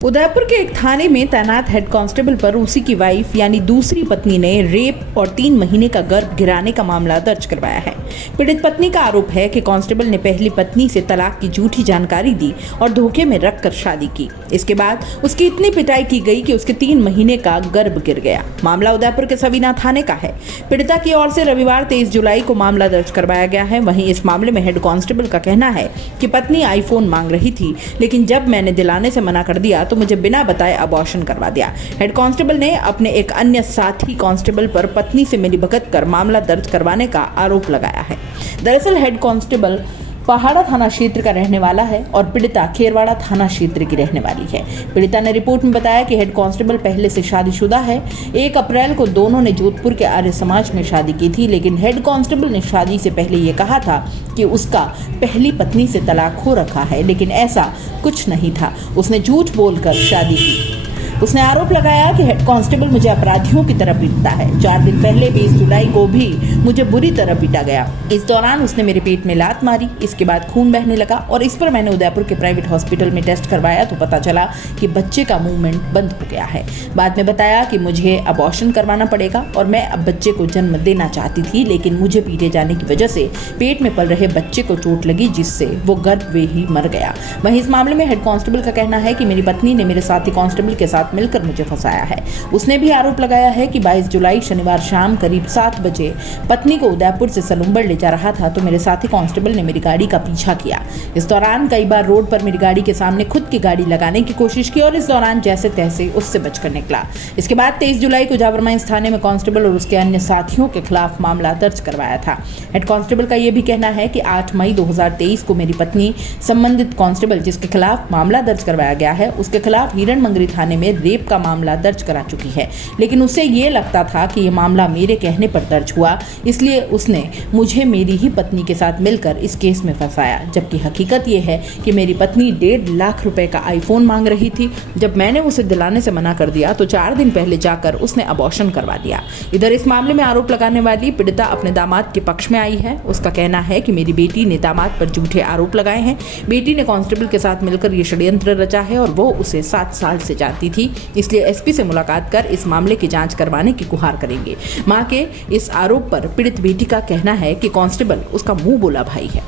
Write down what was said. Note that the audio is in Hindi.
उदयपुर के एक थाने में तैनात हेड कांस्टेबल पर उसी की वाइफ यानी दूसरी पत्नी ने रेप और 3 महीने का गर्भ गिराने का मामला दर्ज करवाया है। पीड़ित पत्नी का आरोप है कि कांस्टेबल ने पहली पत्नी से तलाक की झूठी जानकारी दी और धोखे में रखकर शादी की। इसके बाद उसकी इतनी पिटाई की गई कि उसके 3 महीने का गर्भ गिर गया। मामला उदयपुर के सवीना थाने का है। पीड़िता की ओर से रविवार 23 जुलाई को मामला दर्ज करवाया गया है। वहीं इस मामले में हेड कांस्टेबल का कहना है कि पत्नी आईफोन मांग रही थी, लेकिन जब मैंने दिलाने से मना कर दिया तो मुझे बिना बताए अबॉर्शन करवा दिया। हेड कांस्टेबल ने अपने एक अन्य साथी कांस्टेबल पर पत्नी से मिलीभगत कर मामला दर्ज करवाने का आरोप लगाया है। दरअसल हेड कांस्टेबल पहाड़ा थाना क्षेत्र का रहने वाला है और पीड़िता खेरवाड़ा थाना क्षेत्र की रहने वाली है। पीड़िता ने रिपोर्ट में बताया कि हेड कांस्टेबल पहले से शादीशुदा है। 1 अप्रैल को दोनों ने जोधपुर के आर्य समाज में शादी की थी, लेकिन हेड कांस्टेबल ने शादी से पहले ये कहा था कि उसका पहली पत्नी से तलाक हो रखा है, लेकिन ऐसा कुछ नहीं था। उसने झूठ बोलकर शादी की। उसने आरोप लगाया कि हेड कांस्टेबल मुझे अपराधियों की तरह पीटता है। 4 दिन पहले 20 जुलाई को भी मुझे बुरी तरह पीटा गया। इस दौरान उसने मेरे पेट में लात मारी। इसके बाद खून बहने लगा और इस पर मैंने उदयपुर के प्राइवेट हॉस्पिटल में टेस्ट करवाया तो पता चला कि बच्चे का मूवमेंट बंद हो गया है। बाद में बताया कि मुझे अबॉर्शन करवाना पड़ेगा और मैं अब बच्चे को जन्म देना चाहती थी, लेकिन मुझे पीटे जाने की वजह से पेट में पल रहे बच्चे को चोट लगी, जिससे वो गर्भ में ही मर गया। वहीं इस मामले में हेड कांस्टेबल का कहना है कि मेरी पत्नी ने मेरे साथी कांस्टेबल के साथ मिलकर मुझे फंसाया है। उसने भी आरोप लगाया है कि 22 जुलाई शनिवार शाम करीब 7 बजे पत्नी को उदयपुर से सलूम्बर ले जा रहा था तो मेरे साथी कांस्टेबल ने मेरी गाड़ी का पीछा किया। इस दौरान कई बार रोड पर मेरी गाड़ी के सामने खुद की गाड़ी लगाने की कोशिश की और इस दौरान जैसे तैसे उससे बचकर निकला। इसके बाद 23 जुलाई को जाबरमाइंस थाने में कांस्टेबल और उसके अन्य साथियों के खिलाफ मामला दर्ज करवाया था। हेड कांस्टेबल का यह भी कहना है कि 8 मई 2023 को मेरी पत्नी संबंधित कांस्टेबल जिसके खिलाफ मामला दर्ज करवाया गया है उसके खिलाफ हिरण मंगरी थाने में रेप का मामला दर्ज करा चुकी है, लेकिन उसे ये लगता था कि ये मामला मेरे कहने पर दर्ज हुआ, इसलिए उसने मुझे मेरी ही पत्नी के साथ मिलकर इस केस में फंसाया। जबकि हकीकत ये है कि मेरी पत्नी 1.5 लाख रुपए का आईफोन मांग रही थी। जब मैंने उसे दिलाने से मना कर दिया तो 4 दिन पहले जाकर उसने अबॉर्शन करवा दिया। इधर इस मामले में आरोप लगाने वाली पीड़िता अपने दामाद के पक्ष में आई है। उसका कहना है कि मेरी बेटी ने दामाद पर झूठे आरोप लगाए हैं। बेटी ने कांस्टेबल के साथ मिलकर ये षड्यंत्र रचा है और वो उसे 7 साल से जानती थी, इसलिए एसपी से मुलाकात कर इस मामले की जांच करवाने की गुहार करेंगे। मां के इस आरोप पर पीड़ित बेटी का कहना है कि कांस्टेबल उसका मुंह बोला भाई है।